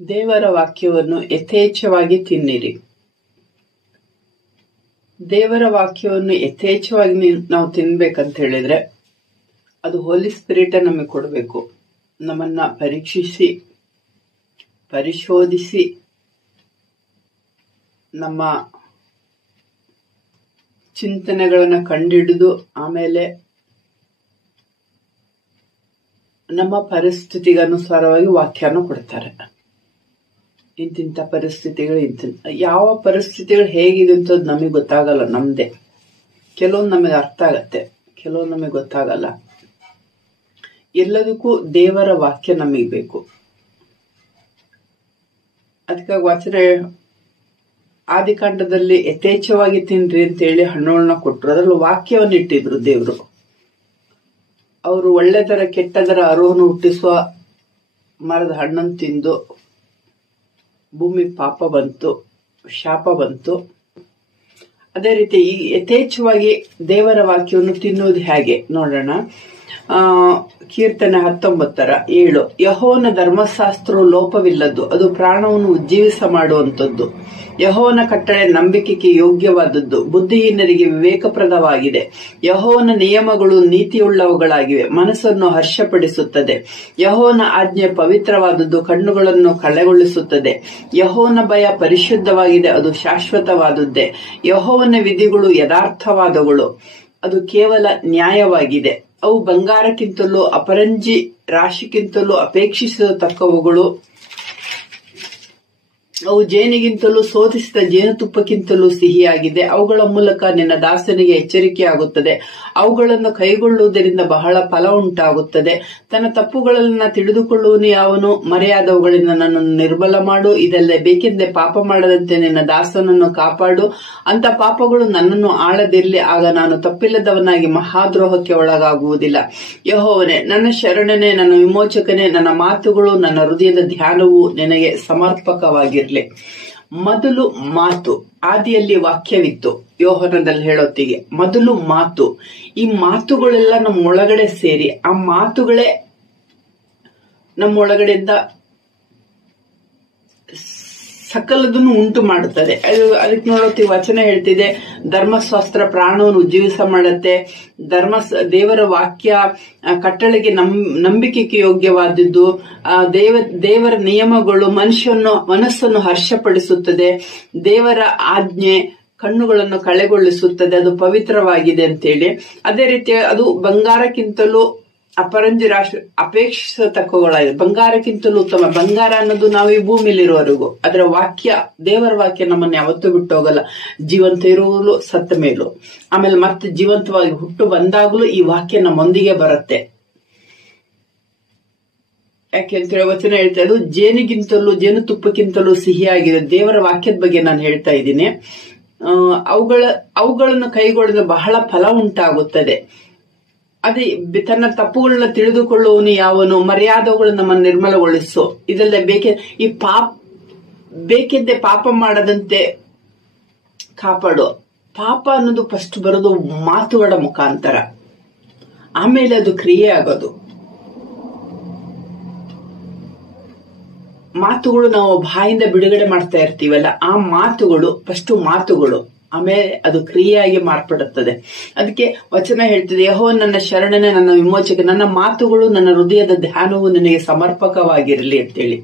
ದೇವರ ವಾಕ್ಯವನ್ನು ಯಥೇಚ್ಛವಾಗಿ ತಿನ್ನಿರಿ. ದೇವರ ವಾಕ್ಯವನ್ನು ಯಥೇಚ್ಛವಾಗಿ ನಾವು ತಿನ್ಬೇಕಂತ ಹೇಳಿದ್ರೆ ಅದು ಹೋಲಿ ಸ್ಪಿರಿಟ್ ನಮಗೆ ಕೊಡಬೇಕು. ನಮ್ಮನ್ನ ಪರೀಕ್ಷಿಸಿ ಪರಿಶೋಧಿಸಿ ನಮ್ಮ ಚಿಂತನೆಗಳನ್ನ ಕಂಡುಹಿಡಿದು ಆಮೇಲೆ ನಮ್ಮ ಪರಿಸ್ಥಿತಿಗೆ ಅನುಸಾರವಾಗಿ ವಾಕ್ಯನ ಕೊಡ್ತಾರೆ. ಇಂತಿಂತ ಪರಿಸ್ಥಿತಿಗಳು ಯಾವ ಪರಿಸ್ಥಿತಿಗಳು ಹೇಗಿದೆ ಅಂತ ನಮಗೆ ಗೊತ್ತಾಗಲ್ಲ. ನಮ್ದೇ ಕೆಲವೊಂದು ನಮಗೆ ಅರ್ಥ ಆಗತ್ತೆ, ಕೆಲವೊಂದು ನಮಗೆ ಗೊತ್ತಾಗಲ್ಲ. ಎಲ್ಲದಕ್ಕೂ ದೇವರ ವಾಕ್ಯ ನಮಗೆ ಬೇಕು. ಅದಕ್ಕಾಗಿ ವಚನ ಆದಿಕಾಂಡದಲ್ಲಿ ಯಥೇಚ್ಛವಾಗಿ ತಿನ್ರಿ ಅಂತ ಹೇಳಿ ಹಣ್ಣುಗಳನ್ನ ಕೊಟ್ರು. ಅದ್ರಲ್ಲಿ ವಾಕ್ಯವನ್ನು ಇಟ್ಟಿದ್ರು ದೇವ್ರು. ಅವರು ಒಳ್ಳೆದರ ಕೆಟ್ಟದರ ಅರಿವನ್ನು ಹುಟ್ಟಿಸುವ ಮರದ ಹಣ್ಣನ್ನು ತಿಂದು ಭೂಮಿ ಪಾಪ ಬಂತು, ಶಾಪ ಬಂತು. ಅದೇ ರೀತಿ ಈ ಯಥೇಚ್ಛವಾಗಿ ದೇವರ ವಾಕ್ಯವನ್ನು ತಿನ್ನುವುದು ಹೇಗೆ ನೋಡೋಣ. ಕೀರ್ತನೆ 19:7 ಯೆಹೋವನ ಧರ್ಮಶಾಸ್ತ್ರವು ಲೋಪವಿಲ್ಲದ್ದು, ಅದು ಪ್ರಾಣವನ್ನು ಉಜ್ಜೀವಿಸ ಮಾಡುವಂಥದ್ದು. ಯೆಹೋವನ ಕಟ್ಟಳೆ ನಂಬಿಕೆಗೆ ಯೋಗ್ಯವಾದದ್ದು, ಬುದ್ಧಿಹೀನರಿಗೆ ವಿವೇಕಪ್ರದವಾಗಿದೆ. ಯೆಹೋವನ ನಿಯಮಗಳು ನೀತಿಯುಳ್ಳವುಗಳಾಗಿವೆ, ಮನಸ್ಸನ್ನು ಹರ್ಷಪಡಿಸುತ್ತದೆ. ಯೆಹೋವನ ಆಜ್ಞೆ ಪವಿತ್ರವಾದದ್ದು, ಕಣ್ಣುಗಳನ್ನು ಕಳೆಗೊಳಿಸುತ್ತದೆ. ಯೆಹೋವನ ಭಯ ಪರಿಶುದ್ಧವಾಗಿದೆ, ಅದು ಶಾಶ್ವತವಾದದ್ದೇ. ಯೆಹೋವನ ವಿಧಿಗಳು ಯಥಾರ್ಥವಾದವುಗಳು, ಅದು ಕೇವಲ ನ್ಯಾಯವಾಗಿದೆ. ಅವು ಬಂಗಾರಕ್ಕಿಂತಲೂ ಅಪರಂಜಿ ರಾಶಿಗಿಂತಲೂ ಅಪೇಕ್ಷಿಸತಕ್ಕವುಗಳು. ಅವು ಜೇನಿಗಿಂತಲೂ ಶೋಧಿಸಿದ ಜೇನುತುಪ್ಪಕ್ಕಿಂತಲೂ ಸಿಹಿಯಾಗಿದೆ. ಅವುಗಳ ಮೂಲಕ ನಿನ್ನ ದಾಸನಿಗೆ ಎಚ್ಚರಿಕೆಯಾಗುತ್ತದೆ. ಅವುಗಳನ್ನು ಕೈಗೊಳ್ಳುವುದರಿಂದ ಬಹಳ ಫಲ ಉಂಟಾಗುತ್ತದೆ. ತನ್ನ ತಪ್ಪುಗಳನ್ನ ತಿಳಿದುಕೊಳ್ಳುವನು ಯಾವನು? ಮರೆಯಾದವುಗಳಿಂದ ನನ್ನನ್ನು ನಿರ್ಬಲ ಮಾಡು. ಇದೆಲ್ಲ ಬೇಕೆಂದೇ ಪಾಪ ಮಾಡದಂತೆ ನಿನ್ನ ದಾಸನನ್ನು ಕಾಪಾಡು. ಅಂತ ಪಾಪಗಳು ನನ್ನನ್ನು ಆಳದಿರಲಿ, ಆಗ ನಾನು ತಪ್ಪಿಲ್ಲದವನಾಗಿ ಮಹಾದ್ರೋಹಕ್ಕೆ ಒಳಗಾಗುವುದಿಲ್ಲ. ಯೆಹೋವನೇ ನನ್ನ ಶರಣನೇ, ನನ್ನ ವಿಮೋಚಕನೇ, ನನ್ನ ಮಾತುಗಳು ನನ್ನ ಹೃದಯದ ಧ್ಯಾನವು ನಿನಗೆ ಸಮರ್ಪಕವಾಗಿರಲಿ. ಮೊದಲು ಮಾತು, ಆದಿಯಲ್ಲಿ ವಾಕ್ಯವಿತ್ತು. ಯೋಹನದಲ್ಲಿ ಹೇಳೋತ್ತಿಗೆ ಮೊದಲು ಮಾತು. ಈ ಮಾತುಗಳೆಲ್ಲ ನಮ್ಮ ಒಳಗಡೆ ಸೇರಿ ಆ ಮಾತುಗಳೇ ನಮ್ಮ ಒಳಗಡೆಯಿಂದ ಸಕಲದನ್ನು ಉಂಟು ಮಾಡುತ್ತದೆ. ಅದಕ್ಕೆ ನೋಡೋತಿ ವಚನ ಹೇಳ್ತಿದೆ, ಧರ್ಮಶಾಸ್ತ್ರ ಪ್ರಾಣವನ್ನು ಉಜ್ಜೀವಿಸ ಮಾಡುತ್ತೆ. ದೇವರ ವಾಕ್ಯ ಕಟ್ಟಳೆಗೆ ನಂಬಿಕೆಗೆ ಯೋಗ್ಯವಾದದ್ದು. ದೇವರ ನಿಯಮಗಳು ಮನಸ್ಸನ್ನು ಹರ್ಷಪಡಿಸುತ್ತದೆ. ದೇವರ ಆಜ್ಞೆ ಕಣ್ಣುಗಳನ್ನು ಕಳೆಗೊಳಿಸುತ್ತದೆ, ಅದು ಪವಿತ್ರವಾಗಿದೆ ಅಂತೇಳಿ. ಅದೇ ರೀತಿ ಅದು ಬಂಗಾರಕ್ಕಿಂತಲೂ ಅಪರಂಜಿ ರಾಶಿ ಅಪೇಕ್ಷಿಸತಕ್ಕವುಗಳಾಗಿದೆ. ಬಂಗಾರಕ್ಕಿಂತಲೂ ಉತ್ತಮ. ಬಂಗಾರ ಅನ್ನೋದು ನಾವು ಈ ಭೂಮಿಲಿರುವವರೆಗೂ, ಅದರ ವಾಕ್ಯ, ದೇವರ ವಾಕ್ಯ ನಮ್ಮನ್ನು ಯಾವತ್ತೂ ಬಿಟ್ಟು ಹೋಗಲ್ಲ. ಜೀವಂತ ಇರುವಲು ಸತ್ತ ಮೇಲೂ, ಆಮೇಲೆ ಮತ್ತೆ ಜೀವಂತವಾಗಿ ಹುಟ್ಟು ಬಂದಾಗಲೂ ಈ ವಾಕ್ಯ ನಮ್ಮೊಂದಿಗೆ ಬರುತ್ತೆ. ಯಾಕೆಂತ ವಚನ ಹೇಳ್ತಾ ಅದು ಜೇನಿಗಿಂತಲೂ ಜೇನುತುಪ್ಪಕ್ಕಿಂತಲೂ ಸಿಹಿಯಾಗಿದೆ. ದೇವರ ವಾಕ್ಯದ ಬಗ್ಗೆ ನಾನು ಹೇಳ್ತಾ ಇದ್ದೀನಿ. ಅವುಗಳನ್ನು ಕೈಗೊಳ್ಳಿದ್ರೆ ಬಹಳ ಫಲ ಉಂಟಾಗುತ್ತದೆ. ಅದೇ ತನ್ನ ತಪ್ಪುಗಳನ್ನ ತಿಳಿದುಕೊಳ್ಳುವನು ಯಾವನು? ಮರ್ಯಾದೆಗಳು ನಮ್ಮನ್ನು ನಿರ್ಮಲಗೊಳಿಸು. ಇದೆಲ್ಲ ಬೇಕೆಂದೇ ಪಾಪ ಮಾಡದಂತೆ ಕಾಪಾಡು. ಪಾಪ ಅನ್ನೋದು ಫಸ್ಟ್ ಬರೋದು ಮಾತುಗಳ ಮುಖಾಂತರ, ಆಮೇಲೆ ಅದು ಕ್ರಿಯೆ ಆಗೋದು. ಮಾತುಗಳು ನಾವು ಬಾಯಿಂದ ಬಿಡುಗಡೆ ಮಾಡ್ತಾ ಇರ್ತೀವಲ್ಲ, ಆ ಮಾತುಗಳು ಫಸ್ಟ್ ಮಾತುಗಳು, ಆಮೇಲೆ ಅದು ಕ್ರಿಯೆಯಾಗಿ ಮಾರ್ಪಡುತ್ತದೆ. ಅದಕ್ಕೆ ವಚನ ಹೇಳ್ತಿದೆ, ಯೆಹೋವನು ನನ್ನ ಶರಣನೇ, ನನ್ನ ವಿಮೋಚಕ, ನನ್ನ ಮಾತುಗಳು ನನ್ನ ಹೃದಯದ ಧ್ಯಾನವು ನಿನಗೆ ಸಮರ್ಪಕವಾಗಿರಲಿ ಅಂತೇಳಿ.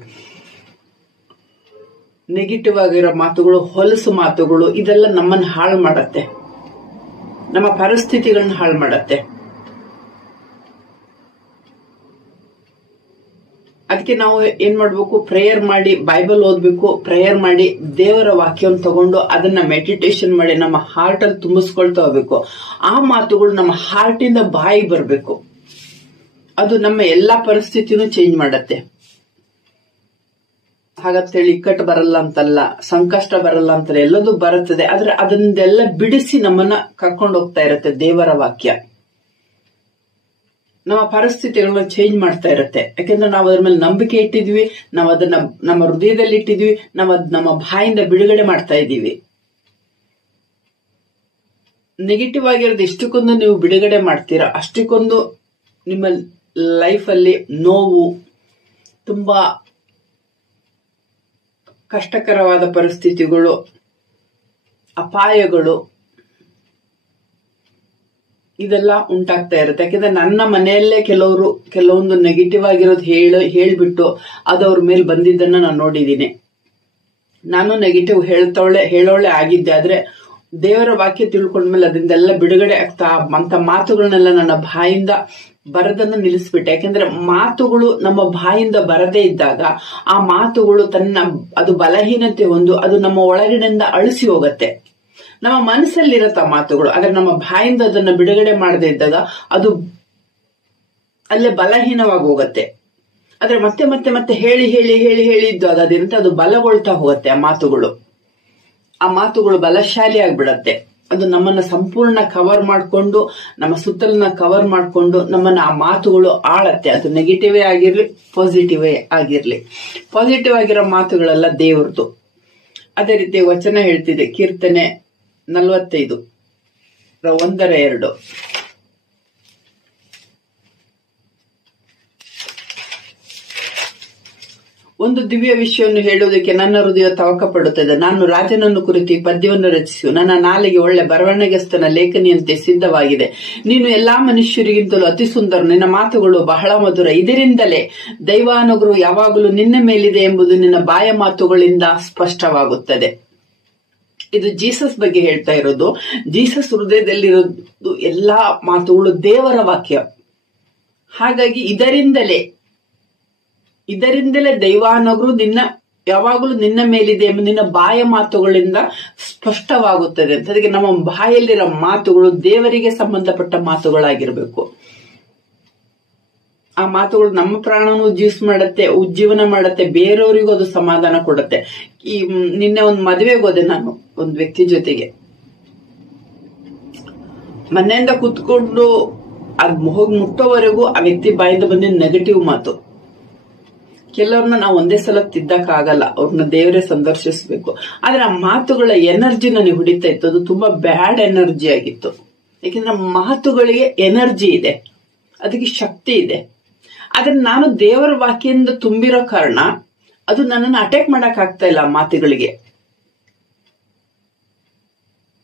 ನೆಗೆಟಿವ್ ಆಗಿರೋ ಮಾತುಗಳು, ಹೊಲಸು ಮಾತುಗಳು, ಇದೆಲ್ಲ ನಮ್ಮನ್ನು ಹಾಳು ಮಾಡತ್ತೆ, ನಮ್ಮ ಪರಿಸ್ಥಿತಿಗಳನ್ನ ಹಾಳು ಮಾಡತ್ತೆ. ಅದಕ್ಕೆ ನಾವು ಏನ್ ಮಾಡ್ಬೇಕು? ಪ್ರೇಯರ್ ಮಾಡಿ, ಬೈಬಲ್ ಓದ್ಬೇಕು, ಪ್ರೇಯರ್ ಮಾಡಿ, ದೇವರ ವಾಕ್ಯವನ್ನು ತಗೊಂಡು ಅದನ್ನ ಮೆಡಿಟೇಷನ್ ಮಾಡಿ ನಮ್ಮ ಹಾರ್ಟ್ ಅಲ್ಲಿ ತುಂಬಿಸ್ಕೊಳ್ತಾ ಹೋಗ್ಬೇಕು. ಆ ಮಾತುಗಳು ನಮ್ಮ ಹಾರ್ಟ್ ಇಂದ ಬಾಯಿಗೆ ಬರ್ಬೇಕು. ಅದು ನಮ್ಮ ಎಲ್ಲಾ ಪರಿಸ್ಥಿತಿನೂ ಚೇಂಜ್ ಮಾಡತ್ತೆ. ಹಾಗಂತೇಳಿ ಇಕ್ಕಟ್ಟು ಬರಲ್ಲ ಅಂತಲ್ಲ, ಸಂಕಷ್ಟ ಬರಲ್ಲ ಅಂತಲ್ಲ, ಎಲ್ಲದೂ ಬರುತ್ತದೆ. ಆದ್ರೆ ಅದನ್ನೆಲ್ಲ ಬಿಡಿಸಿ ನಮ್ಮನ್ನ ಕರ್ಕೊಂಡು ಹೋಗ್ತಾ ಇರತ್ತೆ ದೇವರ ವಾಕ್ಯ. ನಮ್ಮ ಪರಿಸ್ಥಿತಿಗಳನ್ನ ಚೇಂಜ್ ಮಾಡ್ತಾ ಇರತ್ತೆ. ಯಾಕೆಂದ್ರೆ ನಾವು ಅದ್ರ ಮೇಲೆ ನಂಬಿಕೆ ಇಟ್ಟಿದ್ವಿ, ನಾವು ಅದನ್ನ ನಮ್ಮ ಹೃದಯದಲ್ಲಿ ಇಟ್ಟಿದ್ವಿ, ನಾವು ನಮ್ಮ ಬಾಯಿಂದ ಬಿಡುಗಡೆ ಮಾಡ್ತಾ ಇದ್ದೀವಿ. ನೆಗೆಟಿವ್ ಆಗಿರೋದು ಎಷ್ಟಕ್ಕೊಂದು ನೀವು ಬಿಡುಗಡೆ ಮಾಡ್ತೀರಾ, ಅಷ್ಟಕ್ಕೊಂದು ನಿಮ್ಮ ಲೈಫಲ್ಲಿ ನೋವು, ತುಂಬಾ ಕಷ್ಟಕರವಾದ ಪರಿಸ್ಥಿತಿಗಳು, ಅಪಾಯಗಳು ಇದೆಲ್ಲ ಉಂಟಾಗ್ತಾ ಇರುತ್ತೆ. ಯಾಕಂದ್ರೆ ನನ್ನ ಮನೆಯಲ್ಲೇ ಕೆಲವೊಂದು ನೆಗೆಟಿವ್ ಆಗಿರೋದು ಹೇಳ್ಬಿಟ್ಟು ಅದು ಅವ್ರ ಮೇಲೆ ಬಂದಿದ್ದನ್ನ ನಾನು ನೋಡಿದ್ದೀನಿ. ನಾನು ನೆಗೆಟಿವ್ ಹೇಳೋಳೆ ಆಗಿದ್ದೆ. ಆದ್ರೆ ದೇವರ ವಾಕ್ಯ ತಿಳ್ಕೊಂಡ್ಮೇಲೆ ಅದರಿಂದೆಲ್ಲ ಬಿಡುಗಡೆ ಆಗ್ತಾ ಅಂತ ಮಾತುಗಳನ್ನೆಲ್ಲ ನನ್ನ ಬಾಯಿಂದ ಬರದನ್ನು ನಿಲ್ಲಿಸ್ಬಿಟ್ಟೆ. ಯಾಕಂದ್ರೆ ಮಾತುಗಳು ನಮ್ಮ ಬಾಯಿಂದ ಬರದೇ ಇದ್ದಾಗ ಆ ಮಾತುಗಳು ಅದು ಬಲಹೀನತೆ ಅದು ನಮ್ಮ ಒಳಗಿನಿಂದ ಅಳಿಸಿ ಹೋಗತ್ತೆ. ನಮ್ಮ ಮನಸ್ಸಲ್ಲಿರತ್ತ ಮಾತುಗಳು, ಆದ್ರೆ ನಮ್ಮ ಬಾಯಿಂದ ಅದನ್ನ ಬಿಡುಗಡೆ ಮಾಡದೇ ಇದ್ದಾಗ ಅದು ಅಲ್ಲೇ ಬಲಹೀನವಾಗಿ ಹೋಗತ್ತೆ. ಆದ್ರೆ ಮತ್ತೆ ಮತ್ತೆ ಮತ್ತೆ ಹೇಳಿ ಹೇಳಿ ಹೇಳಿ ಹೇಳಿದ್ದಾಗ ಅದು ಬಲಗೊಳ್ತಾ ಹೋಗುತ್ತೆ. ಆ ಮಾತುಗಳು ಬಲಶಾಲಿ ಆಗ್ಬಿಡತ್ತೆ. ಅದು ನಮ್ಮನ್ನ ಸಂಪೂರ್ಣ ಕವರ್ ಮಾಡ್ಕೊಂಡು, ನಮ್ಮ ಸುತ್ತಲನ್ನ ಕವರ್ ಮಾಡ್ಕೊಂಡು ನಮ್ಮನ್ನ ಆ ಮಾತುಗಳು ಆಳತ್ತೆ. ಅದು ನೆಗೆಟಿವೇ ಆಗಿರ್ಲಿ, ಪಾಸಿಟಿವೇ ಆಗಿರ್ಲಿ. ಪಾಸಿಟಿವ್ ಆಗಿರೋ ಮಾತುಗಳೆಲ್ಲ ದೇವ್ರದ್ದು. ಅದೇ ರೀತಿ ವಚನ ಹೇಳ್ತಿದೆ, ಕೀರ್ತನೆ 45:1-2. ಒಂದು ದಿವ್ಯ ವಿಷಯವನ್ನು ಹೇಳುವುದಕ್ಕೆ ನನ್ನ ಹೃದಯ ತವಕ ಪಡುತ್ತದೆ. ನಾನು ರಾಜನನ್ನು ಕುರಿತು ಈ ಪದ್ಯವನ್ನು ರಚಿಸು. ನನ್ನ ನಾಲಿಗೆ ಒಳ್ಳೆ ಬರವಣಿಗೆಸ್ತನ ಲೇಖನಿಯಂತೆ ಸಿದ್ಧವಾಗಿದೆ. ನೀನು ಎಲ್ಲಾ ಮನುಷ್ಯರಿಗಿಂತಲೂ ಅತಿ ಸುಂದರ, ನಿನ್ನ ಮಾತುಗಳು ಬಹಳ ಮಧುರ. ಇದರಿಂದಲೇ ದೈವಾನುಗ್ರಹ ಯಾವಾಗಲೂ ನಿನ್ನ ಮೇಲಿದೆ ಎಂಬುದು ನಿನ್ನ ಬಾಯ ಮಾತುಗಳಿಂದ ಸ್ಪಷ್ಟವಾಗುತ್ತದೆ. ಇದು ಜೀಸಸ್ ಬಗ್ಗೆ ಹೇಳ್ತಾ ಇರೋದು. ಜೀಸಸ್ ಹೃದಯದಲ್ಲಿರೋದು ಎಲ್ಲಾ ಮಾತುಗಳು ದೇವರ ವಾಕ್ಯ. ಹಾಗಾಗಿ ಇದರಿಂದಲೇ ದೈವಾನುಗ್ರಹ ಯಾವಾಗಲೂ ನಿನ್ನ ಮೇಲಿದೆ ಎಂಬ ನಿನ್ನ ಬಾಯ ಮಾತುಗಳಿಂದ ಸ್ಪಷ್ಟವಾಗುತ್ತದೆ ಅಂತ. ಅದಕ್ಕೆ ನಮ್ಮ ಬಾಯಲ್ಲಿರೋ ಮಾತುಗಳು ದೇವರಿಗೆ ಸಂಬಂಧಪಟ್ಟ ಮಾತುಗಳಾಗಿರ್ಬೇಕು. ಆ ಮಾತುಗಳು ನಮ್ಮ ಪ್ರಾಣವನ್ನು ಉಜ್ಜೀವನ ಮಾಡತ್ತೆ, ಬೇರೆಯವರಿಗೂ ಅದು ಸಮಾಧಾನ ಕೊಡುತ್ತೆ. ನಿನ್ನೆ ಒಂದು ಮದುವೆಗೆ ಹೋದೆ ನಾನು, ಒಂದು ವ್ಯಕ್ತಿ ಜೊತೆಗೆ. ಮನೆಯಿಂದ ಕೂತ್ಕೊಂಡು ಅದ್ ಹೋಗಿ ಮುಟ್ಟೋವರೆಗೂ ಆ ವ್ಯಕ್ತಿ ಬಾಯಿಂದ ಬಂದಿದ್ದ ನೆಗೆಟಿವ್ ಮಾತು. ಕೆಲವ್ರನ್ನ ನಾವು ಒಂದೇ ಸಲ ತಿದ್ದಕ್ಕಾಗಲ್ಲ, ಅವ್ರನ್ನ ದೇವರೇ ಸಂದರ್ಶಿಸ್ಬೇಕು. ಆದ್ರೆ ಆ ಮಾತುಗಳ ಎನರ್ಜಿ ನನಗೆ ಹೊಡಿತಾ ಇತ್ತು. ಅದು ತುಂಬಾ ಬ್ಯಾಡ್ ಎನರ್ಜಿ ಆಗಿತ್ತು. ಯಾಕಂದ್ರೆ ಮಾತುಗಳಿಗೆ ಎನರ್ಜಿ ಇದೆ, ಅದಕ್ಕೆ ಶಕ್ತಿ ಇದೆ. ಆದ್ರೆ ನಾನು ದೇವರ ವಾಕ್ಯದಿಂದ ತುಂಬಿರೋ ಕಾರಣ ಅದು ನನ್ನನ್ನು ಅಟ್ಯಾಕ್ ಮಾಡಕ್ ಆಗ್ತಾ ಇಲ್ಲ ಆ ಮಾತುಗಳಿಗೆ.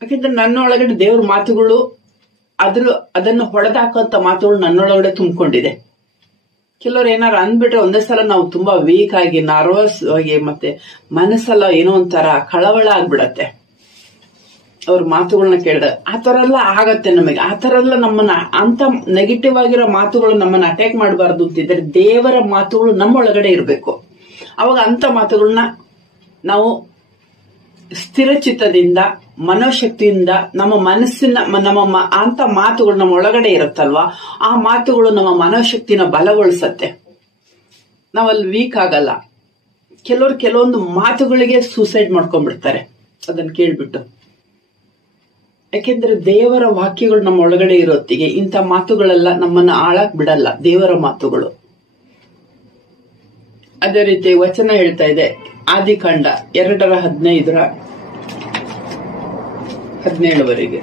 ಯಾಕಂದ್ರೆ ನನ್ನ ಒಳಗಡೆ ದೇವ್ರ ಮಾತುಗಳು ಅದನ್ನು ಹೊಡೆದಾಕುವಂತ ಮಾತುಗಳು ನನ್ನೊಳಗಡೆ ತುಂಬಿಕೊಂಡಿದೆ. ಕೆಲವ್ರು ಏನಾರು ಅಂದ್ಬಿಟ್ರೆ ಒಂದೇ ಸಲ ನಾವು ತುಂಬಾ ವೀಕ್ ಆಗಿ, ನರ್ವಸ್ ಆಗಿ, ಮತ್ತೆ ಮನಸ್ಸೆಲ್ಲ ಏನೋ ಒಂಥರ ಕಳವಳ ಆಗ್ಬಿಡತ್ತೆ ಅವ್ರ ಮಾತುಗಳನ್ನ ಕೇಳಿದಾಗ. ಆ ತರ ಎಲ್ಲ ಆಗತ್ತೆ ನಮಗೆ. ಆ ತರ ಎಲ್ಲ ನಮ್ಮನ್ನ ಅಂತ ನೆಗೆಟಿವ್ ಆಗಿರೋ ಮಾತುಗಳು ನಮ್ಮನ್ನ ಅಟ್ಯಾಕ್ ಮಾಡಬಾರ್ದು ಅಂತಿದ್ರೆ ದೇವರ ಮಾತುಗಳು ನಮ್ಮ ಒಳಗಡೆ ಇರಬೇಕು. ಅವಾಗ ಅಂತ ಮಾತುಗಳನ್ನ ನಾವು ಸ್ಥಿರಚಿತ್ತದಿಂದ, ಮನೋಶಕ್ತಿಯಿಂದ, ನಮ್ಮ ಮನಸ್ಸಿನ ಅಂತ ಮಾತುಗಳು ನಮ್ಮ ಒಳಗಡೆ ಇರುತ್ತಲ್ವಾ, ಆ ಮಾತುಗಳು ನಮ್ಮ ಮನೋಶಕ್ತಿನ ಬಲಗೊಳಿಸತ್ತೆ. ನಾವಲ್ಲಿ ವೀಕ್ ಆಗಲ್ಲ. ಕೆಲವೊಂದು ಮಾತುಗಳಿಗೆ ಸೂಸೈಡ್ ಮಾಡ್ಕೊಂಡ್ಬಿಡ್ತಾರೆ ಅದನ್ನ ಕೇಳ್ಬಿಟ್ಟು. ಯಾಕೆಂದ್ರೆ ದೇವರ ವಾಕ್ಯಗಳು ನಮ್ಮ ಒಳಗಡೆ ಇರೋತ್ತಿಗೆ ಇಂಥ ಮಾತುಗಳೆಲ್ಲ ನಮ್ಮನ್ನ ಆಳಕ್ ಬಿಡಲ್ಲ, ದೇವರ ಮಾತುಗಳು. ಅದೇ ರೀತಿ ವಚನ ಹೇಳ್ತಾ ಇದೆ, ಆದಿಕಾಂಡ 2:15-17.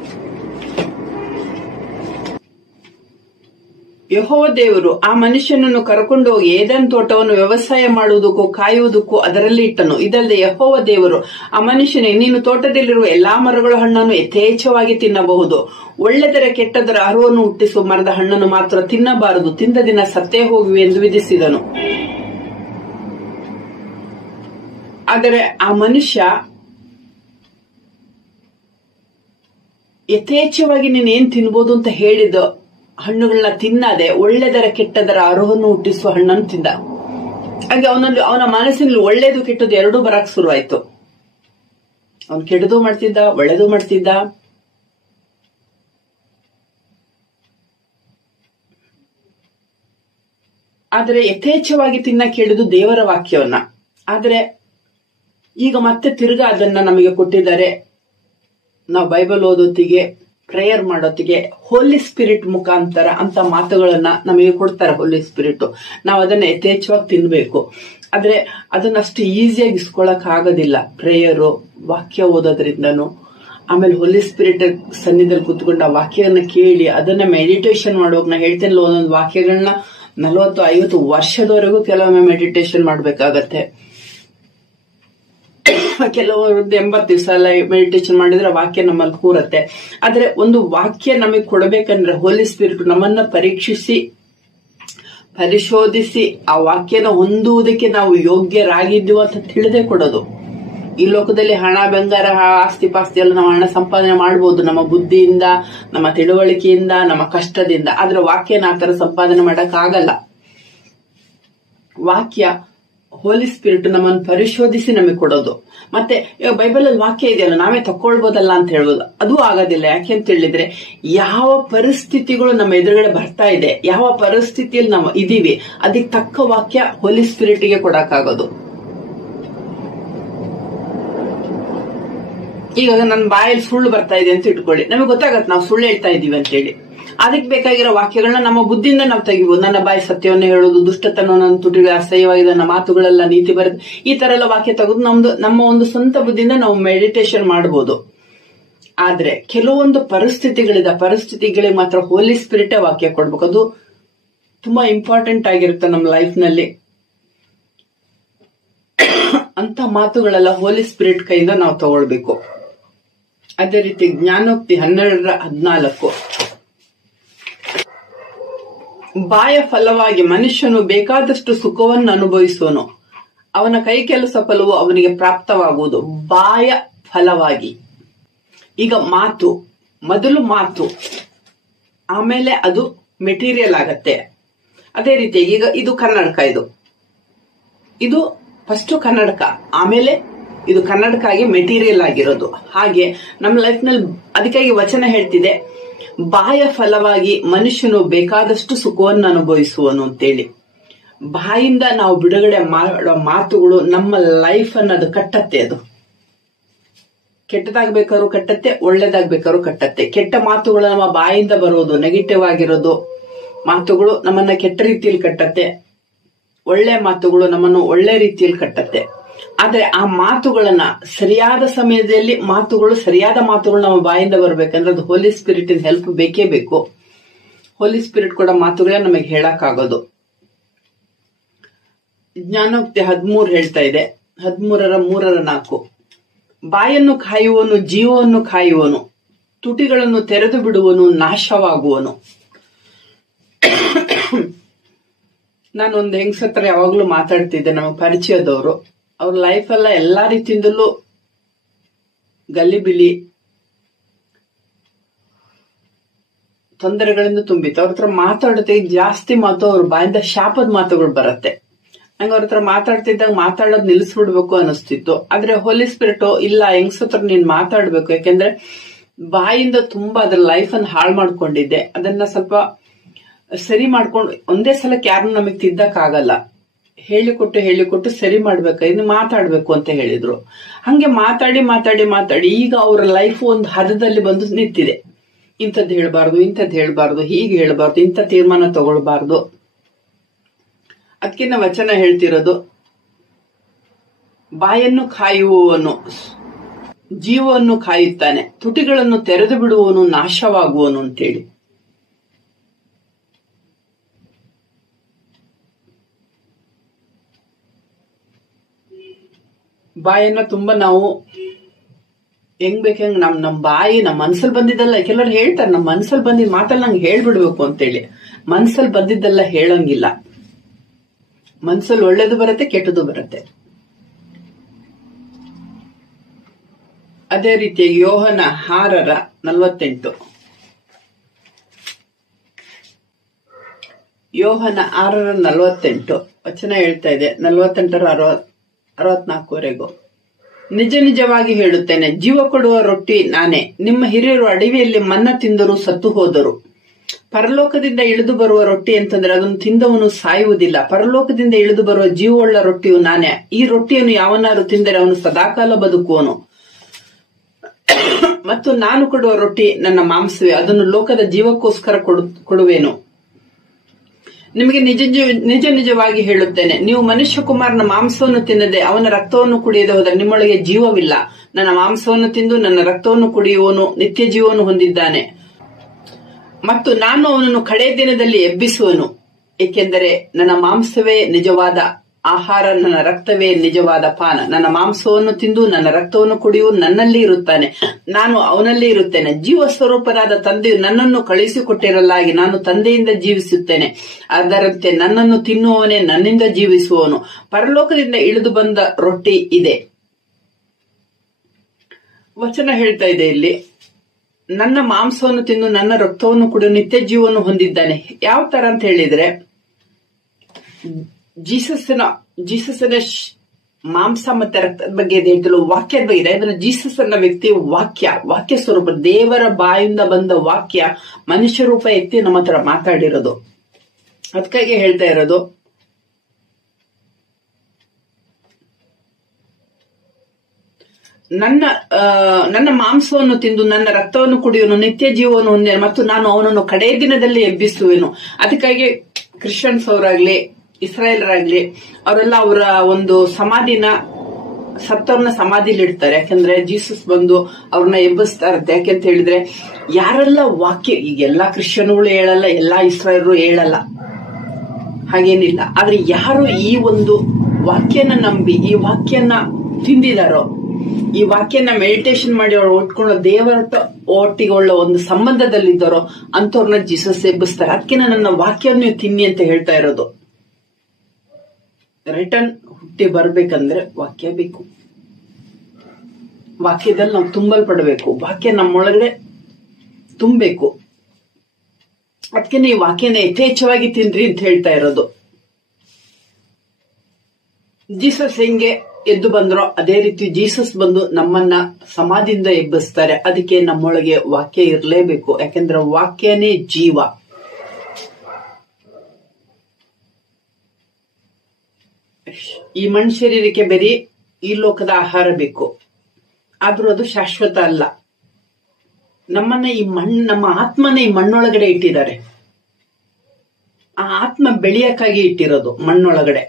ಯೆಹೋವ ದೇವರು ಆ ಮನುಷ್ಯನನ್ನು ಕರ್ಕೊಂಡು ಹೋಗಿ ಏದೆನ್ ತೋಟವನ್ನು ವ್ಯವಸಾಯ ಮಾಡುವುದಕ್ಕೂ ಕಾಯುವುದಕ್ಕೂ ಅದರಲ್ಲಿ ಇಟ್ಟನು. ಇದಲ್ಲದೆ ಯೆಹೋವ ದೇವರು ಆ ಮನುಷ್ಯನೇ, ನೀನು ತೋಟದಲ್ಲಿರುವ ಎಲ್ಲಾ ಮರಗಳ ಹಣ್ಣನ್ನು ಯಥೇಚ್ಛವಾಗಿ ತಿನ್ನಬಹುದು, ಒಳ್ಳೆದರ ಕೆಟ್ಟದರ ಅರಿವನ್ನು ಹುಟ್ಟಿಸುವ ಮರದ ಹಣ್ಣನ್ನು ಮಾತ್ರ ತಿನ್ನಬಾರದು, ತಿಂದ ದಿನ ಸತ್ತೇ ಹೋಗುವೆ ಎಂದು ವಿಧಿಸಿದನು. ಆದರೆ ಆ ಮನುಷ್ಯ ಯಥೇಚ್ಛವಾಗಿ ನೀನೇನ್ ತಿನ್ಬೋದು ಅಂತ ಹೇಳಿದ ಹಣ್ಣುಗಳನ್ನ ತಿನ್ನದೆ ಒಳ್ಳೆದರ ಕೆಟ್ಟದರ ಅರಿವನ್ನು ಹುಟ್ಟಿಸುವ ಹಣ್ಣನ್ನು ತಿಂದ. ಹಾಗೆ ಅವನ ಮನಸ್ಸಿನಲ್ಲಿ ಒಳ್ಳೇದು ಕೆಟ್ಟದ್ದು ಎರಡೂ ಬರಕ್ ಶುರುವಾಯ್ತು. ಅವನು ಕೆಟ್ಟದು ಮಾಡ್ತಿದ್ದ, ಒಳ್ಳೇದು ಮಾಡ್ತಿದ್ದ. ಆದ್ರೆ ಯಥೇಚ್ಛವಾಗಿ ತಿನ್ನಕ್ಕೆ ಹೇಳಿದ್ದು ದೇವರ ವಾಕ್ಯವನ್ನ. ಆದ್ರೆ ಈಗ ಮತ್ತೆ ತಿರ್ಗಾ ಅದನ್ನ ನಮಗೆ ಕೊಟ್ಟಿದ್ದಾರೆ. ನಾವು ಬೈಬಲ್ ಓದೋತ್ತಿಗೆ, ಪ್ರೇಯರ್ ಮಾಡೋತ್ತಿಗೆ ಹೋಲಿ ಸ್ಪಿರಿಟ್ ಮುಖಾಂತರ ಅಂತ ಮಾತುಗಳನ್ನ ನಮಗೆ ಕೊಡ್ತಾರೆ ಹೋಲಿ ಸ್ಪಿರಿಟ್. ನಾವು ಅದನ್ನ ಯಥೇಚ್ಛವಾಗಿ ತಿನ್ಬೇಕು. ಆದ್ರೆ ಅದನ್ನಷ್ಟು ಈಸಿಯಾಗಿ ಇಸ್ಕೊಳಕ್ ಆಗೋದಿಲ್ಲ. ಪ್ರೇಯರು, ವಾಕ್ಯ ಓದೋದ್ರಿಂದನು, ಆಮೇಲೆ ಹೋಲಿ ಸ್ಪಿರಿಟ್ ಸನ್ನಿಧಿಯಲ್ಲಿ ಕೂತ್ಕೊಂಡು ಆ ವಾಕ್ಯವನ್ನ ಕೇಳಿ ಅದನ್ನ ಮೆಡಿಟೇಷನ್ ಮಾಡುವಾಗ, ನಾ ಹೇಳ್ತೇನೆ ಒಂದೊಂದು ವಾಕ್ಯಗಳನ್ನ 40-50 ವರ್ಷದವರೆಗೂ ಕೆಲವೊಮ್ಮೆ ಮೆಡಿಟೇಷನ್ ಮಾಡ್ಬೇಕಾಗತ್ತೆ. ಕೆಲವರು 80 ದಿವಸ ಎಲ್ಲ ಮೆಡಿಟೇಷನ್ ಮಾಡಿದ್ರೆ ವಾಕ್ಯ ನಮ್ಮಲ್ಲಿ ಕೂರತ್ತೆ. ಆದ್ರೆ ಒಂದು ವಾಕ್ಯ ನಮಗೆ ಕೊಡಬೇಕಂದ್ರೆ ಹೋಲಿ ಸ್ಪಿರಿಟ್ ನಮ್ಮನ್ನ ಪರಿಶೋಧಿಸಿ ಆ ವಾಕ್ಯನ ಹೊಂದುವುದಕ್ಕೆ ನಾವು ಯೋಗ್ಯರಾಗಿದ್ದೀವ ಅಂತ ತಿಳಿದೇ ಕೊಡೋದು. ಈ ಲೋಕದಲ್ಲಿ ಹಣ, ಬಂಗಾರ, ಆಸ್ತಿ ಪಾಸ್ತಿ ಎಲ್ಲ ನಾವು ಹಣ ಸಂಪಾದನೆ ಮಾಡಬಹುದು ನಮ್ಮ ಬುದ್ಧಿಯಿಂದ, ನಮ್ಮ ತಿಳುವಳಿಕೆಯಿಂದ, ನಮ್ಮ ಕಷ್ಟದಿಂದ. ಆದ್ರೆ ವಾಕ್ಯನ ಆತರ ಸಂಪಾದನೆ ಮಾಡಕ್ ಆಗಲ್ಲ. ವಾಕ್ಯ ಹೋಲಿ ಸ್ಪಿರಿಟ್ ನಮ್ಮನ್ನು ಪರಿಶೋಧಿಸಿ ನಮಗೆ ಕೊಡೋದು. ಮತ್ತೆ ಬೈಬಲ್ ಅಲ್ಲಿ ವಾಕ್ಯ ಇದೆಯಲ್ಲ, ನಾವೇ ತಕೊಳ್ಬೋದಲ್ಲ ಅಂತ ಹೇಳ್ಬೋದು, ಅದು ಆಗೋದಿಲ್ಲ. ಯಾಕೆ ಅಂತ ಹೇಳಿದ್ರೆ ಯಾವ ಪರಿಸ್ಥಿತಿಗಳು ನಮ್ಮ ಎದುರುಗಡೆ ಬರ್ತಾ ಇದೆ, ಯಾವ ಪರಿಸ್ಥಿತಿಯಲ್ಲಿ ನಾವು ಇದೀವಿ, ಅದಕ್ಕೆ ತಕ್ಕ ವಾಕ್ಯ ಹೋಲಿ ಸ್ಪಿರಿಟ್ಗೆ ಕೊಡಕ್ಕಾಗೋದು. ಈಗ ನನ್ನ ಬಾಯಲ್ಲಿ ಸುಳ್ಳು ಬರ್ತಾ ಇದೆ ಅಂತ ಇಟ್ಕೊಳ್ಳಿ, ನಮಗೆ ಗೊತ್ತಾಗತ್ತೆ ನಾವು ಸುಳ್ಳು ಹೇಳ್ತಾ ಇದೀವಿ ಅಂತ ಹೇಳಿ. ಅದಕ್ಕೆ ಬೇಕಾಗಿರೋ ವಾಕ್ಯಗಳನ್ನ ನಮ್ಮ ಬುದ್ಧಿಯಿಂದ ನಾವು ತೆಗಿಬಹುದು. ನನ್ನ ಬಾಯಿ ಸತ್ಯವನ್ನ ಹೇಳೋದು, ದುಷ್ಟತನ, ನನ್ನ ತುಟಿಗಳ ಅಸಹ್ಯವಾಗಿ ನನ್ನ ಮಾತುಗಳೆಲ್ಲ ನೀತಿ ಬರುತ್ತೆ, ಈ ತರ ಎಲ್ಲ ವಾಕ್ಯ ತೆಗೆದು ನಮ್ಮ ಒಂದು ಸ್ವಂತ ಬುದ್ಧಿಯಿಂದ ನಾವು ಮೆಡಿಟೇಷನ್ ಮಾಡಬಹುದು. ಆದ್ರೆ ಕೆಲವೊಂದು ಪರಿಸ್ಥಿತಿಗಳಿಗೆ ಮಾತ್ರ ಹೋಲಿ ಸ್ಪಿರಿಟ್ ವಾಕ್ಯ ಕೊಡ್ಬೇಕು. ಅದು ತುಂಬಾ ಇಂಪಾರ್ಟೆಂಟ್ ಆಗಿರುತ್ತೆ ನಮ್ಮ ಲೈಫ್ ನಲ್ಲಿ. ಅಂತ ಮಾತುಗಳೆಲ್ಲ ಹೋಲಿ ಸ್ಪಿರಿಟ್ ಕೈಯಿಂದ ನಾವು ತಗೊಳ್ಬೇಕು. ಅದೇ ರೀತಿ ಜ್ಞಾನೋಕ್ತಿ 12:14, ಬಾಯ ಫಲವಾಗಿ ಮನುಷ್ಯನು ಬೇಕಾದಷ್ಟು ಸುಖವನ್ನು ಅನುಭವಿಸುವನು, ಅವನ ಕೈ ಕೆಲಸ ಫಲವು ಅವನಿಗೆ ಪ್ರಾಪ್ತವಾಗುವುದು. ಬಾಯ ಫಲವಾಗಿ. ಈಗ ಮೊದಲು ಮಾತು, ಆಮೇಲೆ ಅದು ಮೆಟೀರಿಯಲ್ ಆಗತ್ತೆ. ಅದೇ ರೀತಿ ಈಗ ಇದು ಕನ್ನಡಕ, ಇದು ಫಸ್ಟ್ ಕನ್ನಡಕ, ಆಮೇಲೆ ಇದು ಕನ್ನಡಕ ಆಗಿ ಮೆಟೀರಿಯಲ್ ಆಗಿರೋದು. ಹಾಗೆ ನಮ್ಮ ಲೈಫ್ ನಲ್ಲಿ ಅದಕ್ಕಾಗಿ ವಚನ ಹೇಳ್ತಿದೆ, ಬಾಯ ಫಲವಾಗಿ ಮನುಷ್ಯನು ಬೇಕಾದಷ್ಟು ಸುಖವನ್ನು ಅನುಭವಿಸುವನು ಅಂತೇಳಿ. ಬಾಯಿಂದ ನಾವು ಬಿಡುಗಡೆ ಮಾಡೋ ಮಾತುಗಳು ನಮ್ಮ ಲೈಫ್ ಅನ್ನೋದು ಕಟ್ಟತ್ತೆ. ಅದು ಕೆಟ್ಟದಾಗ್ಬೇಕಾದ್ರೂ ಕಟ್ಟತ್ತೆ, ಒಳ್ಳೇದಾಗ್ಬೇಕಾದ್ರೂ ಕಟ್ಟತ್ತೆ. ಕೆಟ್ಟ ಮಾತುಗಳು ನಮ್ಮ ಬಾಯಿಂದ ಬರೋದು, ನೆಗೆಟಿವ್ ಆಗಿರೋದು ಮಾತುಗಳು ನಮ್ಮನ್ನ ಕೆಟ್ಟ ರೀತಿಯಲ್ಲಿ ಕಟ್ಟತ್ತೆ. ಒಳ್ಳೆ ಮಾತುಗಳು ನಮ್ಮನ್ನು ಒಳ್ಳೆ ರೀತಿಯಲ್ಲಿ ಕಟ್ಟತ್ತೆ. ಆದ್ರೆ ಆ ಮಾತುಗಳನ್ನ ಸರಿಯಾದ ಸಮಯದಲ್ಲಿ ಸರಿಯಾದ ಮಾತುಗಳು ನಮ್ಮ ಬಾಯಿಂದ ಬರ್ಬೇಕಂದ್ರೆ ಅದು ಹೋಲಿ ಸ್ಪಿರಿಟ್ ಇನ್ ಹೆಲ್ಪ್ ಬೇಕೇ ಬೇಕು. ಹೋಲಿ ಸ್ಪಿರಿಟ್ ಕೂಡ ಮಾತುಗಳೇ ನಮಗೆ ಹೇಳಕ್ಕಾಗೋದು. ಜ್ಞಾನೋಕ್ತಿ 13 ಹೇಳ್ತಾ ಇದೆ, 13:3-4, ಬಾಯನ್ನು ಕಾಯುವನು ಜೀವವನ್ನು ಕಾಯುವನು, ತುಟಿಗಳನ್ನು ತೆರೆದು ಬಿಡುವನು ನಾಶವಾಗುವನು. ನಾನೊಂದು ಹೆಂಗಸತ್ರ ಯಾವಾಗ್ಲೂ ಮಾತಾಡ್ತಿದ್ದೆ, ನಮಗೆ ಪರಿಚಯದವರು. ಅವ್ರ ಲೈಫ್ ಎಲ್ಲ ಎಲ್ಲಾ ರೀತಿಯಿಂದಲೂ ಗಲಿಬಿಲಿ ತೊಂದರೆಗಳಿಂದ ತುಂಬಿತ್ತು. ಅವ್ರ ಹತ್ರ ಮಾತಾಡೋದಕ್ಕೆ ಜಾಸ್ತಿ ಮಾತು ಅವ್ರ ಬಾಯಿಂದ ಶಾಪದ ಮಾತುಗಳು ಬರುತ್ತೆ. ನಂಗೆ ಅವ್ರ ಹತ್ರ ಮಾತಾಡ್ತಿದ್ದಾಗ ಮಾತಾಡೋದ್ ನಿಲ್ಲಿಸ್ಬಿಡ್ಬೇಕು ಅನಿಸ್ತಿತ್ತು. ಆದ್ರೆ ಹೋಲಿ ಸ್ಪಿರಿಟ್ ಇಲ್ಲ, ಹೆಂಗಸತ್ರ ನೀನ್ ಮಾತಾಡ್ಬೇಕು, ಯಾಕೆಂದ್ರೆ ಬಾಯಿಂದ ತುಂಬಾ ಅದ್ರ ಲೈಫ್ ಅನ್ನು ಹಾಳು ಮಾಡ್ಕೊಂಡಿದ್ದೆ. ಅದನ್ನ ಸ್ವಲ್ಪ ಸರಿ ಮಾಡ್ಕೊಂಡು ಒಂದೇ ಸಲಕ್ಕೆ ಯಾರನ್ನು ನಮಗ್ ತಿದ್ದಕ್ ಆಗಲ್ಲ. ಹೇಳಿಕೊಟ್ಟು ಸರಿ ಮಾಡ್ಬೇಕು, ಇನ್ನು ಮಾತಾಡ್ಬೇಕು ಅಂತ ಹೇಳಿದ್ರು. ಹಂಗೆ ಮಾತಾಡಿ ಈಗ ಅವ್ರ ಲೈಫ್ ಒಂದು ಹದದಲ್ಲಿ ಬಂದು ನಿಂತಿದೆ. ಇಂಥದ್ದು ಹೇಳ್ಬಾರ್ದು, ಹೀಗೆ ಹೇಳ್ಬಾರ್ದು, ಇಂಥ ತೀರ್ಮಾನ ತಗೊಳ್ಬಾರ್ದು. ಅದಕ್ಕೆ ನಾವು ವಚನ ಹೇಳ್ತಿರೋದು, ಬಾಯನ್ನು ಕಾಯುವವನು ಜೀವವನ್ನು ಕಾಯುತ್ತಾನೆ, ತುಟಿಗಳನ್ನು ತೆರೆದು ಬಿಡುವವನು ನಾಶವಾಗುವನು ಅಂತೇಳಿ. ಬಾಯನ್ನ ತುಂಬಾ ನಾವು ಹೆಂಗ್ ಬೇಕಂಗ್ ನಮ್ ಬಾಯಿ ನಮ್ಮ ಮನ್ಸಲ್ಲಿ ಬಂದಿದ್ದಲ್ಲ. ಕೆಲವರು ಹೇಳ್ತಾರೆ ನಮ್ಮ ಮನ್ಸಲ್ಲಿ ಬಂದಿದ್ ಮಾತಲ್ಲಿ ನಂಗೆ ಹೇಳ್ಬಿಡ್ಬೇಕು ಅಂತೇಳಿ. ಮನ್ಸಲ್ಲಿ ಬಂದಿದ್ದೆಲ್ಲ ಹೇಳಂಗಿಲ್ಲ. ಮನ್ಸಲ್ಲಿ ಒಳ್ಳೇದು ಬರುತ್ತೆ, ಕೆಟ್ಟದು ಬರುತ್ತೆ. ಅದೇ ರೀತಿ ಯೋಹನ 6:48, ಯೋಹನ 6:48 ವಚನ ಹೇಳ್ತಾ ಇದೆ, 48-64ವರೆಗೂ. ನಿಜವಾಗಿ ಹೇಳುತ್ತೇನೆ, ಜೀವ ಕೊಡುವ ರೊಟ್ಟಿ ನಾನೇ. ನಿಮ್ಮ ಹಿರಿಯರು ಅಡವಿಯಲ್ಲಿ ಮನ್ನ ತಿಂದರು ಸತ್ತು ಹೋದರು. ಪರಲೋಕದಿಂದ ಇಳಿದು ಬರುವ ರೊಟ್ಟಿ ಅಂತಂದ್ರೆ ಅದನ್ನು ತಿಂದವನು ಸಾಯುವುದಿಲ್ಲ. ಪರಲೋಕದಿಂದ ಇಳಿದು ಬರುವ ಜೀವವುಳ್ಳ ರೊಟ್ಟಿಯು ನಾನೇ. ಈ ರೊಟ್ಟಿಯನ್ನು ಯಾವನಾರು ತಿಂದರೆ ಅವನು ಸದಾಕಾಲ ಬದುಕುವನು. ಮತ್ತು ನಾನು ಕೊಡುವ ರೊಟ್ಟಿ ನನ್ನ ಮಾಂಸವೇ, ಅದನ್ನು ಲೋಕದ ಜೀವಕ್ಕೋಸ್ಕರ ಕೊಡುವೆನು. ನಿಮಗೆ ನಿಜವಾಗಿ ಹೇಳುತ್ತೇನೆ, ನೀವು ಮನುಷ್ಯ ಕುಮಾರನ ಮಾಂಸವನ್ನು ತಿನ್ನದೆ ಅವನ ರಕ್ತವನ್ನು ಕುಡಿಯದೆ ಹೋದರೆ ನಿಮ್ಮೊಳಗೆ ಜೀವವಿಲ್ಲ. ನನ್ನ ಮಾಂಸವನ್ನು ತಿಂದು ನನ್ನ ರಕ್ತವನ್ನು ಕುಡಿಯುವವನು ನಿತ್ಯ ಜೀವವನ್ನು ಹೊಂದಿದ್ದಾನೆ, ಮತ್ತು ನಾನು ಅವನನ್ನು ಕಡೇ ದಿನದಲ್ಲಿ ಎಬ್ಬಿಸುವನು. ಏಕೆಂದರೆ ನನ್ನ ಮಾಂಸವೇ ನಿಜವಾದ ಆಹಾರ, ನನ್ನ ರಕ್ತವೇ ನಿಜವಾದ ಪಾನ. ನನ್ನ ಮಾಂಸವನ್ನು ತಿಂದು ನನ್ನ ರಕ್ತವನ್ನು ಕುಡಿಯು ನನ್ನಲ್ಲಿ ಇರುತ್ತಾನೆ, ನಾನು ಅವನಲ್ಲಿ ಇರುತ್ತೇನೆ. ಜೀವ ಸ್ವರೂಪನಾದ ತಂದೆಯು ನನ್ನನ್ನು ಕಳುಹಿಸಿಕೊಟ್ಟಿರಲಾಗಿ ನಾನು ತಂದೆಯಿಂದ ಜೀವಿಸುತ್ತೇನೆ. ಅದರಂತೆ ನನ್ನನ್ನು ತಿನ್ನುವವನೇ ನನ್ನಿಂದ ಜೀವಿಸುವವನು. ಪರಲೋಕದಿಂದ ಇಳಿದು ಬಂದ ರೊಟ್ಟಿ ಇದೆ. ವಚನ ಹೇಳ್ತಾ ಇದೆ ಇಲ್ಲಿ, ನನ್ನ ಮಾಂಸವನ್ನು ತಿಂದು ನನ್ನ ರಕ್ತವನ್ನು ಕುಡಿದು ನಿತ್ಯ ಜೀವವನ್ನು ಹೊಂದಿದ್ದಾನೆ. ಯಾವ ತರ ಅಂತ ಹೇಳಿದ್ರೆ, ಜೀಸಸ್ನ ಮಾಂಸ ಮತ್ತೆ ರಕ್ತದ ಬಗ್ಗೆ ಹೇಳ್ತಿಲ್ಲ, ವಾಕ್ಯದ ಬಗ್ಗೆ ಇದೆ. ಅಂದ್ರೆ ಜೀಸಸ್ ಅನ್ನ ವ್ಯಕ್ತಿ ವಾಕ್ಯ ಸ್ವರೂಪ, ದೇವರ ಬಾಯಿಂದ ಬಂದ ವಾಕ್ಯ ಮನುಷ್ಯ ರೂಪ ಎತ್ತಿ ನಮ್ಮ ಹತ್ರ ಮಾತಾಡಿರೋದು. ಅದಕ್ಕಾಗಿ ಹೇಳ್ತಾ ಇರೋದು, ನನ್ನ ಮಾಂಸವನ್ನು ತಿಂದು ನನ್ನ ರಕ್ತವನ್ನು ಕುಡಿಯುವನು ನಿತ್ಯ ಜೀವವನ್ನು ಹೊಂದೇನು ಮತ್ತು ನಾನು ಅವನನ್ನು ಕಡೆಯ ದಿನದಲ್ಲಿ ಎಬ್ಬಿಸುವೆನು. ಅದಕ್ಕಾಗಿ ಕ್ರಿಶ್ಚಿಯನ್ಸ್ ಅವರಾಗ್ಲಿ ಇಸ್ರಾಯೇಲರಾಗ್ಲಿ ಅವರೆಲ್ಲ ಅವರ ಒಂದು ಸತ್ತವ್ರನ್ನ ಸಮಾಧಿಲಿ ಇಡ್ತಾರೆ. ಯಾಕಂದ್ರೆ ಜೀಸಸ್ ಬಂದು ಅವ್ರನ್ನ ಎಬ್ಬಿಸ್ತಾ ಇರುತ್ತೆ. ಯಾಕೆಂತ ಹೇಳಿದ್ರೆ, ಯಾರೆಲ್ಲ ವಾಕ್ಯ, ಈಗ ಎಲ್ಲಾ ಕ್ರಿಶ್ಚಿಯನ್ಗಳು ಹೇಳಲ್ಲ, ಎಲ್ಲಾ ಇಸ್ರಾಯೇಲರು ಹೇಳಲ್ಲ, ಹಾಗೇನಿಲ್ಲ. ಆದ್ರೆ ಯಾರು ಈ ಒಂದು ವಾಕ್ಯನ ನಂಬಿ ಈ ವಾಕ್ಯನ ತಿಂದಿದಾರೋ, ಈ ವಾಕ್ಯನ ಮೆಡಿಟೇಷನ್ ಮಾಡಿ ಅವ್ರು ಒಟ್ಕೊಂಡು ದೇವರ ಒಟ್ಟಿಗೆ ಒಳ್ಳೆ ಒಂದು ಸಂಬಂಧದಲ್ಲಿದ್ದಾರೋ ಅಂತವ್ರನ್ನ ಜೀಸಸ್ ಎಬ್ಬಿಸ್ತಾರೆ. ಅದಕ್ಕೆ ನನ್ನ ವಾಕ್ಯವನ್ನು ನೀವು ತಿನ್ನಿ ಅಂತ ಹೇಳ್ತಾ ಇರೋದು. ರಿಟರ್ನ್ ಹುಟ್ಟಿ ಬರ್ಬೇಕಂದ್ರೆ ವಾಕ್ಯ ಬೇಕು. ವಾಕ್ಯದಲ್ಲಿ ನಾವು ತುಂಬಲ್ಪಡಬೇಕು. ವಾಕ್ಯ ನಮ್ಮೊಳಗಡೆ ತುಂಬಬೇಕು. ಅದಕ್ಕೆ ನೀವು ವಾಕ್ಯನ ಯಥೇಚ್ಛವಾಗಿ ತಿನ್ರಿ ಅಂತ ಹೇಳ್ತಾ ಇರೋದು. ಜೀಸಸ್ ಹೆಂಗೆ ಎದ್ದು ಬಂದ್ರೋ ಅದೇ ರೀತಿ ಜೀಸಸ್ ಬಂದು ನಮ್ಮನ್ನ ಸಮಾಧಿಯಿಂದ ಎಬ್ಬಿಸ್ತಾರೆ. ಅದಕ್ಕೆ ನಮ್ಮೊಳಗೆ ವಾಕ್ಯ ಇರಲೇಬೇಕು. ಯಾಕಂದ್ರೆ ವಾಕ್ಯನೇ ಜೀವ. ಈ ಮನುಷ್ಯರಿಗೆ ಬರೀ ಈ ಲೋಕದ ಆಹಾರ ಬೇಕು, ಆದ್ರೂ ಅದು ಶಾಶ್ವತ ಅಲ್ಲ. ನಮ್ಮ ಆತ್ಮನ ಈ ಮಣ್ಣೊಳಗಡೆ ಇಟ್ಟಿದ್ದಾರೆ. ಆ ಆತ್ಮ ಬೆಳೆಯಕ್ಕಾಗಿ ಇಟ್ಟಿರೋದು ಮಣ್ಣೊಳಗಡೆ,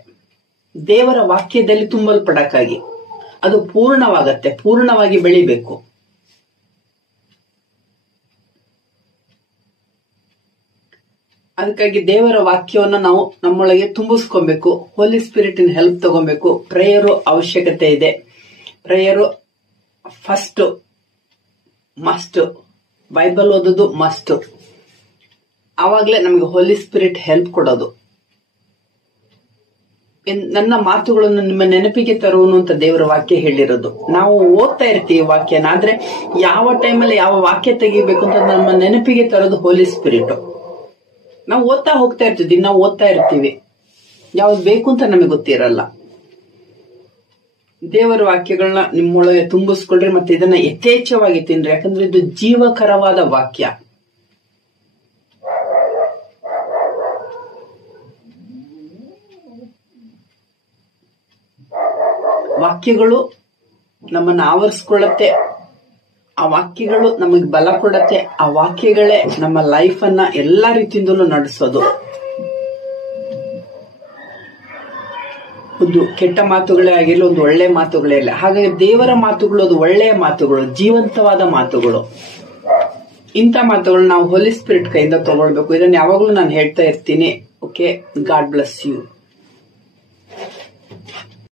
ದೇವರ ವಾಕ್ಯದಲ್ಲಿ ತುಂಬಲ್ಪಡಕ್ಕಾಗಿ. ಅದು ಪೂರ್ಣವಾಗತ್ತೆ, ಪೂರ್ಣವಾಗಿ ಬೆಳಿಬೇಕು. ಅದಕ್ಕಾಗಿ ದೇವರ ವಾಕ್ಯವನ್ನ ನಾವು ನಮ್ಮೊಳಗೆ ತುಂಬಿಸ್ಕೊಬೇಕು. ಹೋಲಿ ಸ್ಪಿರಿಟಿನ ಹೆಲ್ಪ್ ತಗೊಬೇಕು. ಪ್ರೇಯರು ಅವಶ್ಯಕತೆ ಇದೆ. Prayer first must. ಬೈಬಲ್ ಓದೋದು ಮಸ್ಟ್. ಆವಾಗ್ಲೇ ನಮಗೆ ಹೋಲಿ ಸ್ಪಿರಿಟ್ ಹೆಲ್ಪ್ ಕೊಡೋದು. ನನ್ನ ಮಾತುಗಳನ್ನು ನಿಮ್ಮ ನೆನಪಿಗೆ ತರುವನು ಅಂತ ದೇವರ ವಾಕ್ಯ ಹೇಳಿರೋದು. ನಾವು ಓದ್ತಾ ಇರ್ತೀವಿ ವಾಕ್ಯನ, ಆದ್ರೆ ಯಾವ ಟೈಮಲ್ಲಿ ಯಾವ ವಾಕ್ಯ ತೆಗಿಬೇಕು ಅಂತ ನಮ್ಮ ನೆನಪಿಗೆ ತರೋದು ಹೋಲಿ ಸ್ಪಿರಿಟ್. ನಾವು ಓದ್ತಾ ಹೋಗ್ತಾ ಇರ್ತೀವಿ, ದಿನ ಓದ್ತಾ ಇರ್ತೀವಿ, ಯಾವ್ದು ಬೇಕು ಅಂತ ನಮಗೆ ಗೊತ್ತಿರಲ್ಲ. ದೇವರ ವಾಕ್ಯಗಳನ್ನ ನಿಮ್ಮೊಳಗೆ ತುಂಬಿಸ್ಕೊಳ್ರಿ ಮತ್ತೆ ಇದನ್ನ ಯಥೇಚ್ಛವಾಗಿ ತಿನ್ರಿ. ಯಾಕಂದ್ರೆ ಇದು ಜೀವಕರವಾದ ವಾಕ್ಯ. ವಾಕ್ಯಗಳು ನಮ್ಮನ್ನ ಆವರಿಸ್ಕೊಳ್ಳತ್ತೆ. ಆ ವಾಕ್ಯಗಳು ನಮಗೆ ಬಲ ಕೊಡತ್ತೆ. ಆ ವಾಕ್ಯಗಳೇ ನಮ್ಮ ಲೈಫ್ ಅನ್ನ ಎಲ್ಲಾ ರೀತಿಯಿಂದಲೂ ನಡೆಸೋದು. ಒಂದು ಕೆಟ್ಟ ಮಾತುಗಳೇ ಆಗಿರಲಿ, ಒಂದು ಒಳ್ಳೆ ಮಾತುಗಳೇ ಇಲ್ಲ. ಹಾಗಾಗಿ ದೇವರ ಮಾತುಗಳು ಅದು ಒಳ್ಳೆಯ ಮಾತುಗಳು, ಜೀವಂತವಾದ ಮಾತುಗಳು. ಇಂಥ ಮಾತುಗಳು ನಾವು ಹೋಲಿ ಸ್ಪಿರಿಟ್ ಕೈಯಿಂದ ತಗೊಳ್ಬೇಕು. ಇದನ್ನ ಯಾವಾಗ್ಲೂ ನಾನು ಹೇಳ್ತಾ ಇರ್ತೀನಿ. Okay, god bless you.